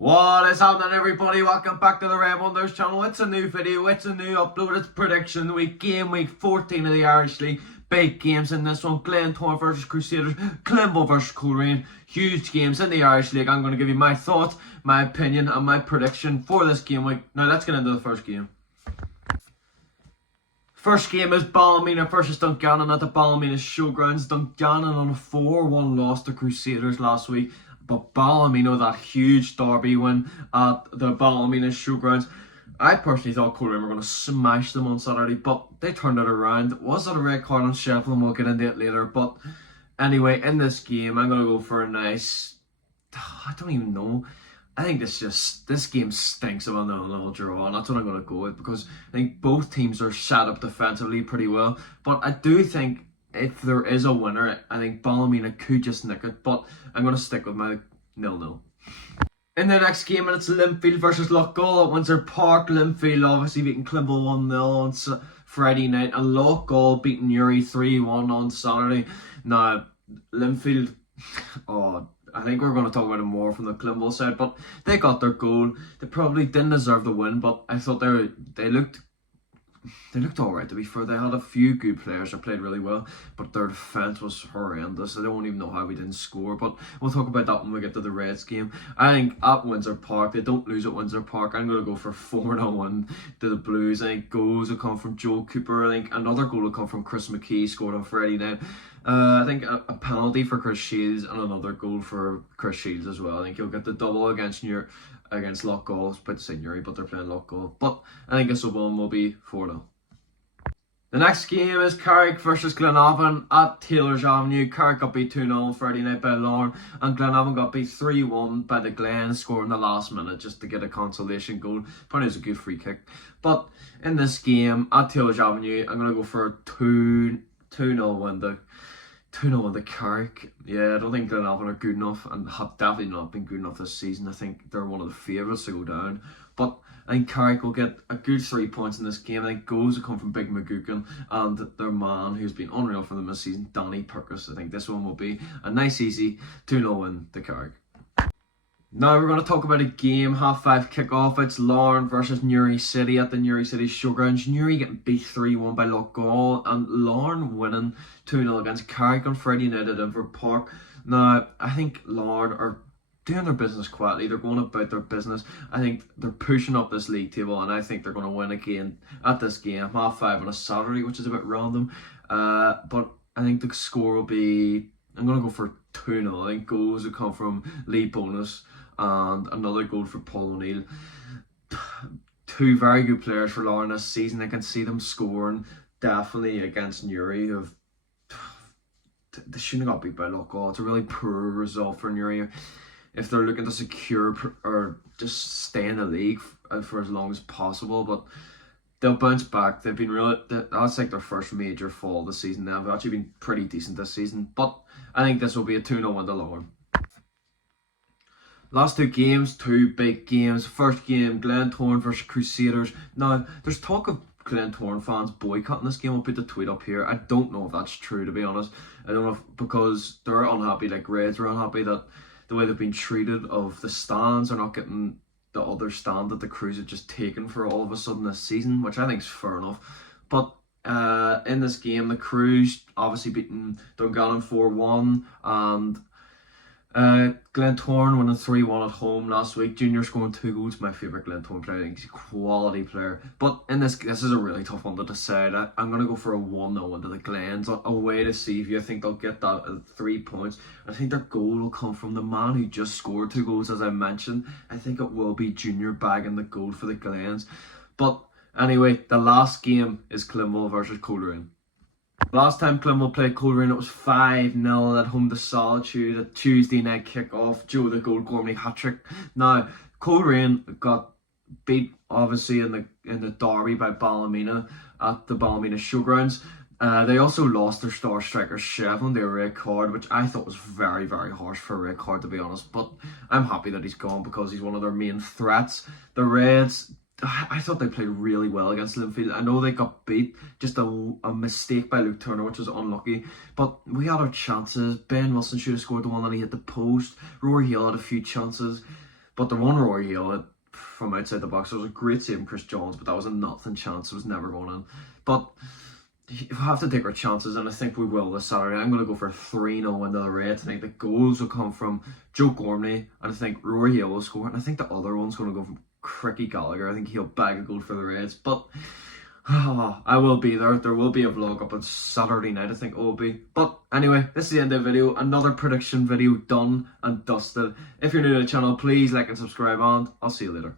What is happening, everybody? Welcome back to the Red Wonders channel. It's a new video, it's a new upload, it's prediction week, game week 14 of the Irish League. Big games in this one. Glentoran versus Crusaders, Climble versus Coleraine. Huge games in the Irish League. I'm going to give you my thoughts, my opinion and my prediction for this game week. Now let's get into the first game. First game is Balam versus Dungannon at the Balam Showgrounds. Dungannon on a 4-1 loss to Crusaders last week. But Balam, that huge derby win at the Balam Showgrounds. I personally thought Coleraine were going to smash them on Saturday, but they turned it around. Was it a red card on Sheffield? And we'll get into it later. But anyway, in this game, I'm going to go for a nice... I don't even know. I think this game stinks of a 0-0 draw, and that's what I'm going to go with, because I think both teams are set up defensively pretty well. But I do think if there is a winner, I think Ballymena could just nick it, but I'm going to stick with my 0-0. In the next game, and it's Lynfield versus Laur at Windsor Park. Lynfield obviously beating Climble 1-0 on Friday night, and Laur beating Uri 3-1 on Saturday. Now, Lynfield, I think we're going to talk about it more from the Climble side, but they got their goal. They probably didn't deserve the win, but I thought they looked alright, to be fair. They had a few good players that played really well, but their defence was horrendous. I don't even know how we didn't score, but we'll talk about that when we get to the Reds game. I think at Windsor Park, they don't lose at Windsor Park. I'm going to go for 4-1 to the Blues. I think goals will come from Joel Cooper. I think another goal will come from Chris McKee, scored on Friday night. I think a penalty for Chris Shields and another goal for Chris Shields as well. I think he'll get the double against Laur. I was about to say Newry, but they're playing Laur. But I think this one will be 4-0. The next game is Carrick versus Glenavon at Taylor's Avenue. Carrick got beat 2-0 on Friday night by Laur, and Glenavon got beat 3-1 by the Glen, scoring the last minute just to get a consolation goal. Probably was a good free kick. But in this game at Taylor's Avenue, I'm going to go for a 2-0 win to 2-0 win to Carrick. Yeah, I don't think Glenavon are good enough, and have definitely not been good enough this season. I think they're one of the favourites to go down. But I think Carrick will get a good 3 points in this game. I think goals will come from Big McGuckin and their man who's been unreal for them this season, Danny Purkis. I think this one will be a nice, easy 2-0 win to Carrick. Now we're going to talk about a game, 5:30 kickoff. It's Laur versus Newry City at the Newry City Showgrounds. Newry getting beat 3-1 by Laur, and Laur winning 2-0 against Carrick on Friday night at Lynfield Park. Now, I think Laur are doing their business quietly. They're going about their business. I think they're pushing up this league table, and I think they're going to win again at this game, 5:30 on a Saturday, which is a bit random. But I think the score will be, I'm going to go for 2-0. I think goals will come from Lee Bonus and another goal for Paul O'Neill. Two very good players for Laur this season. I can see them scoring definitely against Newry. They shouldn't have got beat by Laur. It's a really poor result for Newry if they're looking to secure or just stay in the league for as long as possible. But they'll bounce back. They've been that's like their first major fall this season. They've actually been pretty decent this season, but I think this will be a 2-0 win to Laur. Last two games, two big games. First game, Glentoran versus Crusaders. Now, there's talk of Glentoran fans boycotting this game. I'll put the tweet up here. I don't know if that's true, to be honest. I don't know if, because they're unhappy, like Reds are unhappy that the way they've been treated, of the stands are not getting the other stand that the Crews have just taken for all of a sudden this season, which I think is fair enough. But in this game, the Crews obviously beating Dungannon 4-1, and Glentoran winning 3-1 at home last week. Junior scoring 2 goals. My favourite Glentoran player. I think he's a quality player. But in this is a really tough one to decide. I'm going to go for a 1-0 into the Glens. A way to see if you think they'll get that at 3 points. I think their goal will come from the man who just scored 2 goals, as I mentioned. I think it will be Junior bagging the goal for the Glens. But anyway, the last game is Climble versus Coleraine. Last time Climble played Coleraine, it was 5-0 at home to Solitude, a Tuesday night kickoff. Joe the goal, Gormley hat-trick. Now, Coleraine got beat obviously in the derby by Ballymena at the Ballymena Showgrounds. They also lost their star striker Shevlin to a red card, which I thought was very, very harsh for a red card, to be honest. But I'm happy that he's gone because he's one of their main threats. The Reds, I thought they played really well against Lynfield. I know they got beat, just a mistake by Luke Turner, which was unlucky. But we had our chances. Ben Wilson should have scored the one that he hit the post. Rory Hill had a few chances. But the one Rory Hill from outside the box, there was a great save from Chris Jones, but that was a nothing chance. It was never going in. But we have to take our chances, and I think we will this Saturday. I'm going to go for 3-0 into the Reds. I think the goals will come from Joe Gormley, and I think Rory Hill will score, and I think the other one's going to go from Cricky Gallagher. I think he'll bag a goal for the Reds. But I will be there. There will be a vlog up on Saturday night, I think it will be. But anyway, this is the end of the video. Another prediction video done and dusted. If you're new to the channel, please like and subscribe, and I'll see you later.